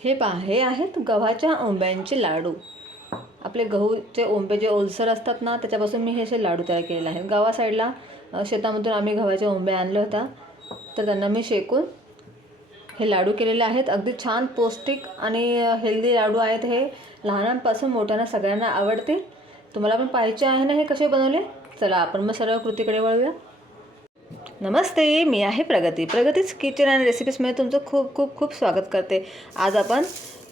हे पहा हे आहेत गव्हाच्या ओंब्यांचे लाडू. आपले गहूचे ओंबे जे ओलसर असतात ना त्याच्यापासून मी हे असे लाडू तयार केलेले आहेत. गावा साईडला शेतामधून आम्ही गव्हाच्या ओंब्या आणल्या होत्या तर त्यांना मी शेकून हे लाडू केलेले आहेत. अगदी छान पौष्टिक आणि हेल्दी लाडू आहेत हे. लहानांपासून मोठ्यांना सगळ्यांना आवडतील. तुम्हाला पण पाहिजे आहे ना हे कसे बनवले? चला आपण मग सर्व कृतीकडे वळूया. नमस्ते मी आहे प्रगती. प्रगतीच किचन आणि रेसिपीजमध्ये तुमचं खूप खूप खूप स्वागत करते. आज आपण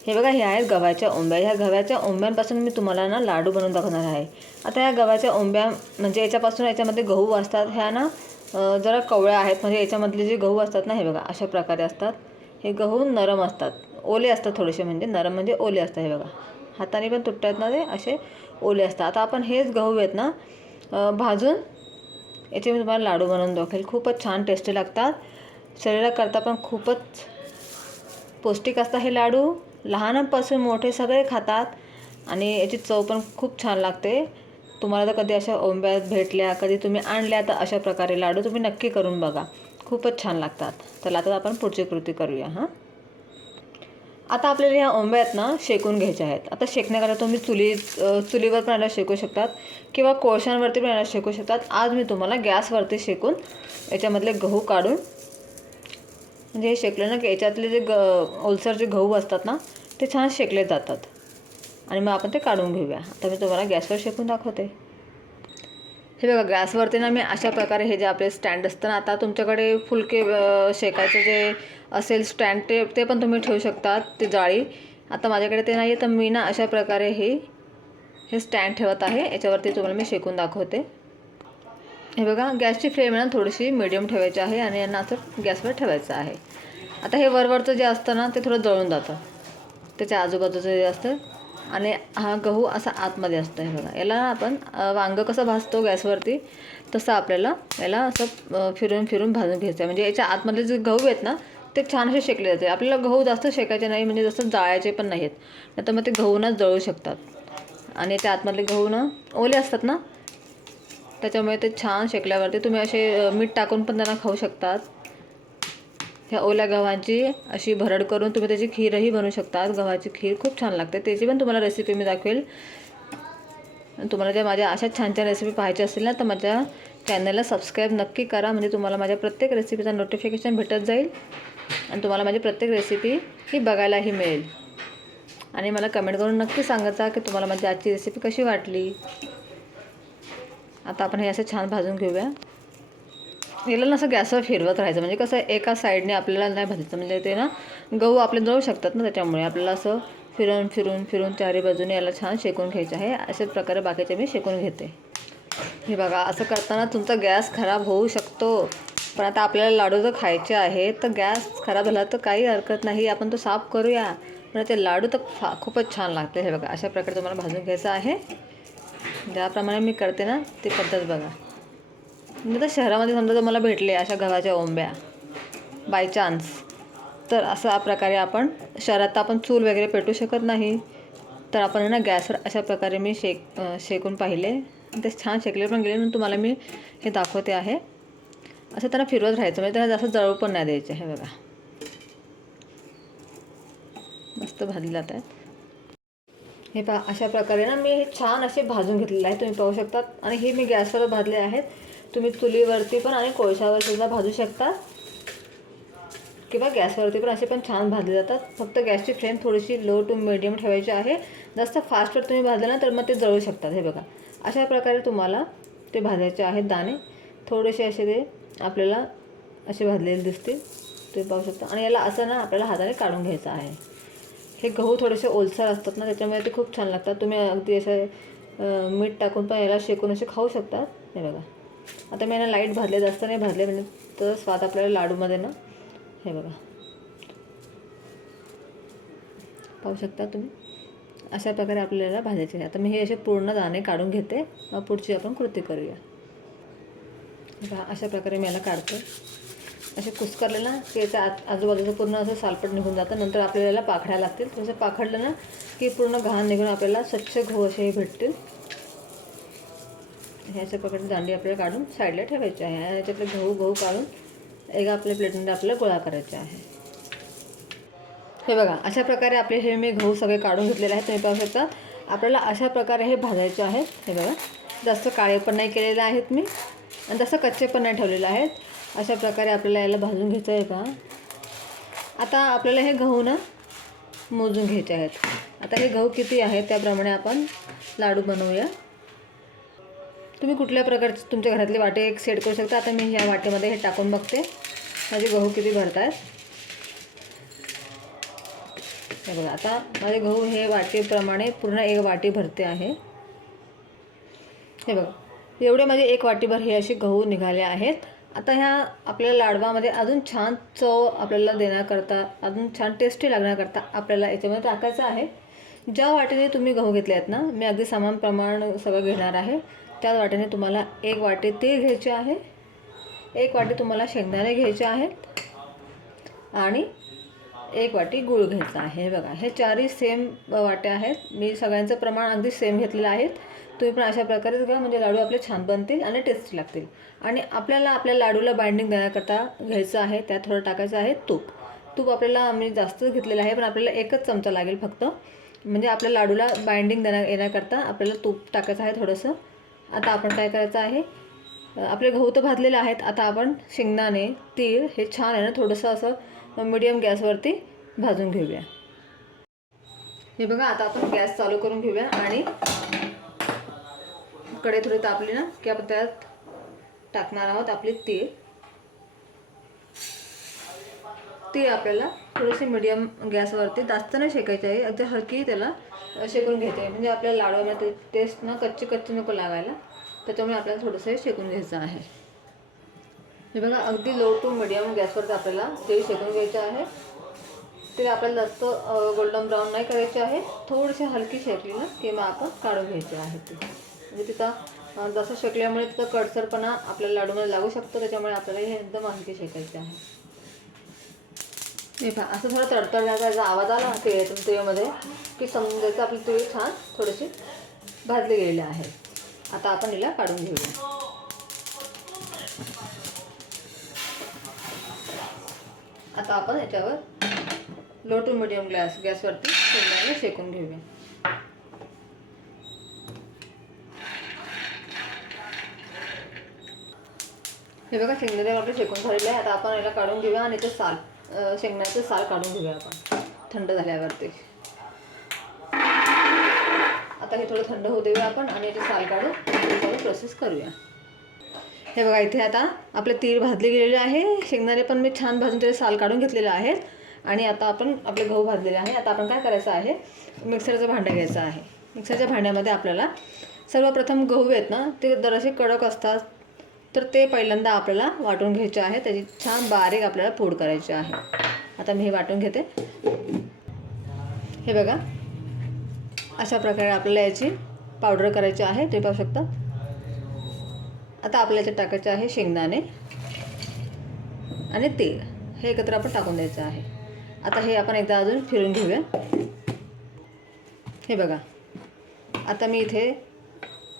हे बघा हे आहेत गव्हाच्या ओंब्या. ह्या गव्हाच्या ओंब्यांपासून मी तुम्हाला ना लाडू बनवून दाखवणार आहे. आता ह्या गव्हाच्या ओंब्या म्हणजे याच्यापासून याच्यामध्ये गहू असतात. ह्या ना जरा कवळ्या आहेत. म्हणजे याच्यामधले जे गहू असतात ना हे बघा अशा प्रकारे असतात. हे गहू नरम असतात. ओले असतात थोडेसे म्हणजे नरम म्हणजे ओले असतात हे बघा. हाताने पण तुटतात ना ते असे ओले असतात. आता आपण हेच गहू आहेत ना भाजून याचे मी तुम्हाला लाडू बनवून दाखवेल. खूपच छान टेस्टी लागतात. शरीराकरता पण खूपच पौष्टिक असतात हे लाडू. लहानांपासून मोठे सगळे खातात आणि याची चव पण खूप छान लागते. तुम्हाला तर कधी अशा ओंब्यात भेटल्या कधी तुम्ही आणल्या तर अशा प्रकारे लाडू तुम्ही नक्की करून बघा. खूपच छान लागतात. चला आता आपण पुढची कृती करूया हां. आता आपल्याला ह्या ओंब्यात ना शेकून घ्यायच्या आहेत. आता शेकण्याकरता तुम्ही चुली चुलीवर पण याला शेकू शकतात. किंवा कोळशांवरती पण याला शेकू शकतात. आज मी तुम्हाला गॅसवरती शेकून याच्यामधले गहू काढून म्हणजे हे शेकले ना की याच्यातले जे ग ओलसर जे गहू असतात ना ते छान शेकले जातात. आणि मग आपण ते काढून घेऊया. आता मी तुम्हाला गॅसवर शेकून दाखवते. हे बघा गॅसवरती ना मी अशा प्रकारे हे जे आपले स्टँड असतं ना आता तुमच्याकडे फुलके शेकायचे शेकायचं जे असेल स्टँड ते ते पण तुम्ही ठेवू शकतात ते जाळी. आता माझ्याकडे ते नाही आहे तर मी ना अशा प्रकारे हे हे स्टँड ठेवत आहे. याच्यावरती तुम्हाला मी शेकून दाखवते. हे बघा गॅसची फ्लेम आहे ना थोडीशी मिडियम ठेवायची आहे आणि यांना असं गॅसवर ठेवायचं आहे. आता हे वरवरचं जे असतं ना ते थोडं जळून जातं. त्याच्या आजूबाजूचं जे असतं आणि हा गहू असा आतमध्ये असतो हे बघा. याला आपण वांगं कसं भाजतो गॅसवरती तसं आपल्याला याला असं फिरून फिरून भाजून घ्यायचं आहे. म्हणजे याच्या आतमधले जे गहू आहेत ना ते छान असे शेकले जाते आपल्याला गहू जास्त शेकायचे नाही म्हणजे जसं जाळायचे पण नाही आहेत नाही तर मग ते गहूनच जळू शकतात. आणि त्या आतमधले गहू ना ओले असतात ना त्याच्यामुळे ते छान शेकल्यावरती तुम्ही असे मीठ टाकून पण त्यांना खाऊ शकतात. ह्या ओल्या गव्हाची अशी भरड करून तुम्ही त्याची खीरही बनवू शकतात. गव्हाची खीर खूप छान लागते. त्याची पण तुम्हाला रेसिपी मी दाखवेल. आणि तुम्हाला जर माझ्या अशा छान छान रेसिपी पाहायच्या असतील ना तर माझ्या चॅनलला सबस्क्राईब नक्की करा. म्हणजे तुम्हाला माझ्या प्रत्येक रेसिपीचा नोटिफिकेशन भेटत जाईल. आणि तुम्हाला माझी प्रत्येक रेसिपी ही बघायलाही मिळेल. आणि मला कमेंट करून नक्की सांगायचा की तुम्हाला माझी आजची रेसिपी कशी वाटली. आता आपण हे असं छान भाजून घेऊया. याला ना असं गॅसवर फिरवत राहायचं. म्हणजे कसं एका साईडने आपल्याला नाही भाजायचं. म्हणजे ते ना गहू आपले जळू शकतात ना त्याच्यामुळे. आपल्याला असं फिरून फिरून फिरून चारी बाजूने याला छान शेकून घ्यायचं आहे. अशाच प्रकारे बाकीचे मी शेकून घेते. हे बघा असं करताना तुमचा गॅस खराब होऊ शकतो. पण आता आपल्याला लाडू जर खायचे आहे तर गॅस खराब झाला तर काही हरकत नाही. आपण तो साफ करूया. पण ते लाडू तर फा खूपच छान लागते हे बघा. अशा प्रकारे तुम्हाला भाजून घ्यायचं आहे. ज्याप्रमाणे मी करते ना ती पद्धत बघा. म्हणजे तर शहरामध्ये समजा जर मला भेटले अशा गव्हाच्या ओंब्या बाय चान्स तर असा प्रकारे आपण शहरात तर आपण चूल वगैरे पेटू शकत नाही. तर आपण ना गॅसवर अशा प्रकारे मी शेक शेकून पाहिले. ते छान शेकले पण गेले म्हणून तुम्हाला मी हे दाखवते आहे. असं त्यांना फिरवत राहायचं म्हणजे त्यांना जास्त जळू पण नाही द्यायचे हे बघा. मस्त भाजले जात आहेत. हे पहा अशा प्रकारे ना मी हे छान असे भाजून घेतलेले आहे तुम्ही पाहू शकतात आणि हे मी गॅसवर भाजले आहेत. तुम्ही चुलीवरती पण आणि कोळशावर सुद्धा भाजू शकता. किंवा गॅसवरती पण असे पण छान भाजले जातात. फक्त गॅसची फ्लेम थोडीशी लो टू मिडियम ठेवायची आहे. जास्त फास्टवर तुम्ही भाजले ना तर मग ते जळू शकतात हे बघा. अशा प्रकारे तुम्हाला ते भाजायचे आहेत दाणे. थोडेसे असे ते आपल्याला असे भाजलेले दिसतील. तुम्ही पाहू शकता. आणि याला असं ना आपल्याला हाताने काढून घ्यायचं आहे. हे गहू थोडेसे ओलसर असतात ना त्याच्यामुळे ते खूप छान लागतात. तुम्ही अगदी असे मीठ टाकून पण याला शेकून असे खाऊ शकतात हे बघा. आता मी यांना लाइट भाजले जास्त नाही भाजले म्हणजे तर स्वाद आपल्याला लाडूमध्ये ना. हे बघा. पाहू शकता तुम्ही? अशा प्रकारे आपल्याला भाजायचे आहे. आता मी हे असे पूर्ण दाणे काढून घेते. मग पुढची आपण कृती करूया. अशा प्रकारे मी याला काढते. असे कुस्करले ना की याच्या आत आजूबाजूचं पूर्ण असं सालपट निघून जातं. नंतर आपल्याला पाखडायला पाखड्या लागतील. थोडंसं पाखडलं ना की पूर्ण घाण निघून आपल्याला स्वच्छ गहू असे हे भेटतील. ह्याच्या अशा प्रकारे दांडी आपल्याला काढून साईडला ठेवायची आहे. आणि याच्यातले गहू गहू काढून एका आपल्या प्लेटमध्ये आपल्याला गोळा करायचे आहे. हे बघा अशा प्रकारे आपले हे मी गहू सगळे काढून घेतलेले आहेत. तुम्ही पाहू शकता आपल्याला अशा प्रकारे हे भाजायचे आहेत. हे बघा जास्त काळे पण नाही केलेले आहेत मी. आणि जास्त कच्चे पण नाही ठेवलेले आहेत. अशा प्रकारे आपल्याला याला भाजून घ्यायचं आहे का? आता आपल्याला हे गहू ना मोजून घ्यायचे आहेत. आता हे गहू किती आहेत त्याप्रमाणे आपण लाडू बनवूया. तुम्ही कुठल्या प्रकारचे तुमच्या घरातले वाटे एक सेट करू शकता. आता मी ह्या वाटेमध्ये हे टाकून बघते. माझे गहू किती भरत आहेत हे बघा आता माझे गहू हे वाटीप्रमाणे पूर्ण एक वाटी भरते आहे. हे बघा एवढे माझे एक वाटीभर हे असे गहू निघाले आहेत. आता ह्या आपल्या लाडवामध्ये अजून छान चव आपल्याला देण्याकरता अजून छान टेस्टी लागण्याकरता आपल्याला याच्यामध्ये टाकायचं आहे. ज्या वाटेने तुम्ही गहू घेतले आहेत ना मी अगदी समान प्रमाण सगळं घेणार आहे. त्याच वाटेने तुम्हाला एक वाटी तेल घ्यायचे आहे. एक वाटी तुम्हाला शेंगदाणे घ्यायचे आहेत. आणि एक वाटी गूळ घ्यायचा आहे. हे बघा हे चारही सेम वाट्या आहेत. मी सगळ्यांचं प्रमाण अगदी सेम घेतलेलं आहेत तुम्ही पण अशा प्रकारेच घ्या म्हणजे लाडू आपले छान बनतील आणि टेस्टी लागतील. आणि आपल्याला आपल्या लाडूला बाइंडिंग देण्याकरता घ्यायचं आहे त्यात थोडं टाकायचं आहे तूप. तूप आपल्याला मी जास्तच घेतलेलं आहे पण आपल्याला एकच चमचा लागेल फक्त. म्हणजे आपल्या लाडूला बाइंडिंग देण्या येण्याकरता आपल्याला तूप टाकायचं आहे थोडंसं. आता आपण काय करायचं आहे? आपले गहू तर भाजलेले आहेत आता आपण शेंगदाणे तीळ हे छान आहे ना थोडंसं असं मीडियम गॅसवरती भाजून घेऊया. हे बघा आता आपण गॅस चालू करून घेऊया आणि कडे थोडी तापली ना की आपण त्यात टाकणार आहोत आपली तीळ. तीळ आपल्याला थोडीशी मीडियम गॅसवरती जास्त नाही शेकायची आहे अगदी हलकी त्याला शेकून घ्यायची आहे. म्हणजे आपल्या लाडूमध्ये म्हणजे टेस्ट ना कच्चे कच्चे नको लागायला. त्याच्यामुळे आपल्याला थोडंसं शेकून घ्यायचं आहे. हे बघा अगदी लो टू मिडियम गॅसवरती आपल्याला ते शेकून घ्यायचं आहे. ते आपल्याला जास्त गोल्डन ब्राऊन नाही करायचे आहे. थोडीशी हलकी शेकली ना की मग आपण काढून घ्यायचे आहे ते. म्हणजे तिथं जसं शेकल्यामुळे तिथं कडसरपणा आपल्या लाडूमध्ये लागू शकतो त्याच्यामुळे आपल्याला हे एकदम माहिती शेकायचे आहे. हे असं थोडं तडतडण्याचा याचा आवाज आला तिळ्यातून तुळीमध्ये की समजून जायचं आपली तुळी छान थोडीशी भाजली गेलेली आहे. आता आपण हिला काढून घेऊया. आता आपण याच्यावर लो टू मिडियम गॅस गॅसवरती शेकून घेऊया. हे बघा शेंगदाणे आपले शेकून झालेले आहे आता आपण याला काढून घेऊया आणि ते साल शेंगण्याचं साल काढून घेऊया आपण. थंड झाल्यावरती. आता हे थोडं थंड होऊ देऊया आपण आणि याचे साल काढून थोडं प्रोसेस करूया. हे बघा इथे आता आपले तीळ भाजले गेलेले आहे. शेंगदाणे पण मी छान भाजून त्याचे साल काढून घेतलेले आहेत. आणि आता आपण आपले गहू भाजलेले आहे. आता आपण काय करायचं आहे? मिक्सरचं भांडं घ्यायचं आहे. मिक्सरच्या भांड्यामध्ये आपल्याला सर्वप्रथम गहू आहेत ना ते जरासे कडक असतात. तर ते पहिल्यांदा आपल्याला वाटून घ्यायचे आहे. त्याची छान बारीक आपल्याला पूड करायची आहे. आता मी हे वाटून घेते. हे बघा. अशा प्रकारे आपल्याला याची पावडर करायची आहे. ते पाहू शकता. आता आपल्याला याच्यात टाकायचे आहे शेंगदाणे आणि तेल. हे एकत्र आपण टाकून द्यायचं आहे. आता हे आपण एकदा अजून फिरून घेऊया. हे बघा. आता मी इथे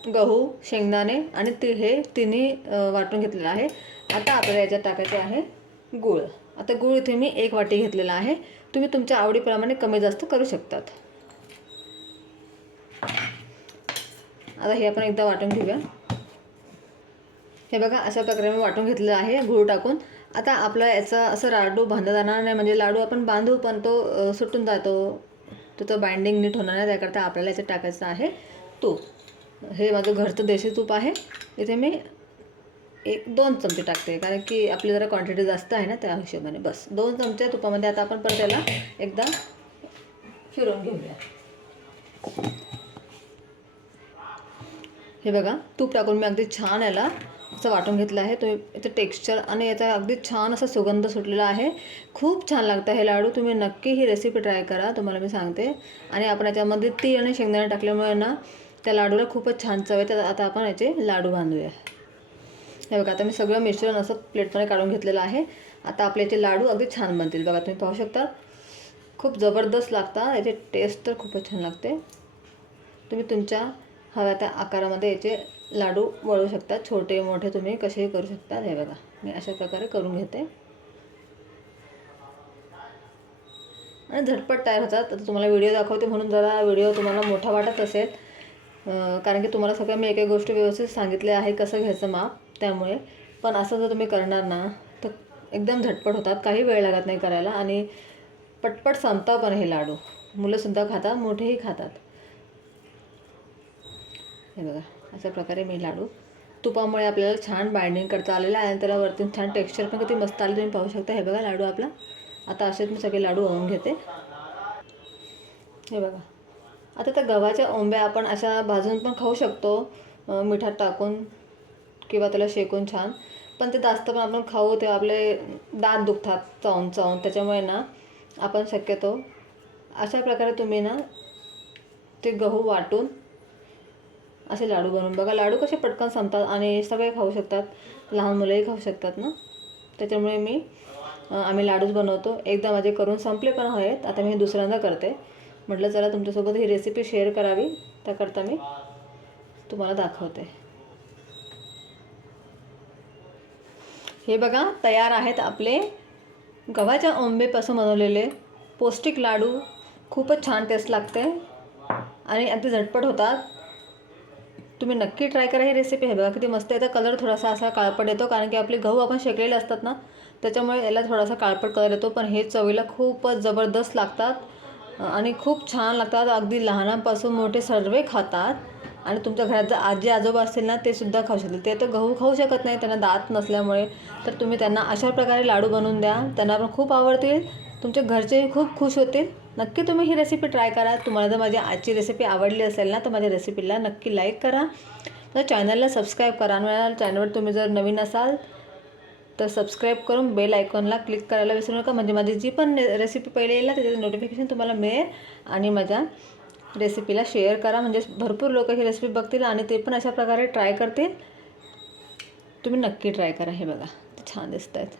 गहू शेंगदाणे आणि ती हे तिन्ही वाटून घेतलेलं आहे. आता आपल्याला याच्यात टाकायचे आहे गूळ. आता गूळ इथे मी एक वाटी घेतलेला आहे. तुम्ही तुमच्या आवडीप्रमाणे कमी जास्त करू शकतात. आता हे आपण एकदा वाटून घेऊया. हे बघा अशा प्रकारे मी वाटून घेतलेलं आहे गूळ टाकून. आता आपला याचा असं लाडू बांधला जाणार नाही. म्हणजे लाडू आपण बांधू पण तो सुटून जातो. त्याचं बाइंडिंग नीट होणार नाही. त्याकरता आपल्याला याच्यात टाकायचं आहे तूप. हे माझं घरचं देशी तूप आहे. इथे मी एक दोन चमचे टाकते. कारण की आपली जरा क्वांटिटी जास्त आहे ना त्या हिशोबाने. बस. दोन चमचे तुपामध्ये आता आपण परत त्याला एकदा फिरून घेऊया. हे बघा तूप टाकून मी अगदी छान याला असं वाटून घेतलं आहे. तुम्ही याचं टेक्स्चर आणि याचा अगदी छान असा सुगंध सुटलेला आहे. खूप छान लागतं हे लाडू. तुम्ही नक्की ही रेसिपी ट्राय करा. तुम्हाला मी सांगते. आणि आपण याच्यामध्ये तीळ आणि शेंगदाणे टाकल्यामुळे ना त्या लाडूला खूपच छान चव येते आता आपण याचे लाडू बांधूया. हे बघा आता मी सगळं मिश्रण असं प्लेटमध्ये काढून घेतलेलं आहे. आता आपले याचे लाडू अगदी छान बनतील. बघा तुम्ही पाहू शकता. खूप जबरदस्त लागतात याचे टेस्ट तर खूपच छान लागते. तुम्ही तुमच्या हव्या त्या आकारामध्ये याचे लाडू वळू शकता. छोटे मोठे तुम्ही कसेही करू शकता. हे बघा मी अशा प्रकारे करून घेते. आणि झटपट तयार होतात. आता तुम्हाला व्हिडिओ दाखवते म्हणून जरा व्हिडिओ तुम्हाला मोठा वाटत असेल. कारण की तुम्हाला सगळ्या मी एक एक गोष्ट व्यवस्थित सांगितले आहे कसं घ्यायचं माप त्यामुळे. पण असं जर तुम्ही करणार ना तर एकदम झटपट होतात काही वेळ लागत नाही करायला. आणि पटपट संपता पण हे लाडू? मुलंसुद्धा खातात मोठेही खातात. हे बघा अशा प्रकारे मी लाडू. तुपामुळे आपल्याला छान बाइंडिंग करता आलेलं आहे आणि त्याला वरती छान टेक्स्चर पण किती मस्त आले तुम्ही पाहू शकता. हे बघा लाडू आपला. आता असेच मी सगळे लाडू होऊन घेते. हे बघा. आता त्या गव्हाच्या ओंब्या आपण अशा भाजून पण खाऊ शकतो मिठात टाकून किंवा त्याला शेकून छान. पण ते जास्त पण आपण खाऊ तेव्हा आपले दात दुखतात चावून चावून त्याच्यामुळे ना आपण शक्यतो अशा प्रकारे तुम्ही ना ते गहू वाटून असे लाडू बनवून बघा. लाडू कसे पटकन संपतात आणि सगळे खाऊ शकतात लहान मुलंही खाऊ शकतात ना. त्याच्यामुळे मी आम्ही लाडूच बनवतो. एकदा माझे करून संपले पण आहेत आता मी दुसऱ्यांदा करते. म्हटलं जरा तुमच्यासोबत ही रेसिपी शेअर करावी. त्याकरता मी तुम्हाला दाखवते. हे बघा तयार आहेत आपले गव्हाच्या ओंबेपासून बनवलेले पौष्टिक लाडू. खूपच छान टेस्ट लागते आणि अगदी झटपट होतात. तुम्ही नक्की ट्राय करा ही रेसिपी हे बघा किती मस्त याचा कलर थोडासा असा काळपट येतो कारण की आपले गहू आपण शेकलेले असतात ना त्याच्यामुळे याला थोडासा काळपट कलर येतो. पण हे चवीला खूपच जबरदस्त लागतात. आणि खूप छान लागतात. अगदी लहानांपासून मोठे सर्व खातात. आणि तुमच्या घरात जर आजी आजोबा असतील ना ते सुद्धा खाऊ शकतील ते तर गहू खाऊ शकत नाही त्यांना दात नसल्यामुळे. तर तुम्ही त्यांना अशा प्रकारे लाडू बनवून द्या. त्यांना पण खूप आवडतील. तुमचे घरचेही खूप खुश होतील. नक्की तुम्ही ही रेसिपी ट्राय करा. तुम्हाला जर माझी आजची रेसिपी आवडली असेल ना तर माझ्या रेसिपीला नक्की लाईक करा. तर चॅनलला सबस्क्राईब करा. आणि चॅनलवर तुम्ही जर नवीन असाल तर सबस्क्राईब करून बेल आयकॉनला क्लिक करायला विसरू नका. म्हणजे माझी जी पण रेसिपी पहिले येईल ना त्याचं नोटिफिकेशन तुम्हाला मिळेल आणि माझ्या रेसिपीला शेअर करा. म्हणजे भरपूर लोक ही रेसिपी बघतील आणि ते पण अशा प्रकारे ट्राय करतील. तुम्ही नक्की ट्राय करा. हे बघा ते छान दिसत आहेत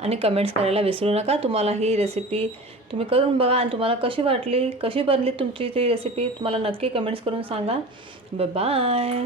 आणि कमेंट्स करायला विसरू नका. तुम्हाला ही रेसिपी तुम्ही करून बघा आणि तुम्हाला कशी वाटली कशी बनली तुमची ती रेसिपी तुम्हाला नक्की कमेंट्स करून सांगा. बाय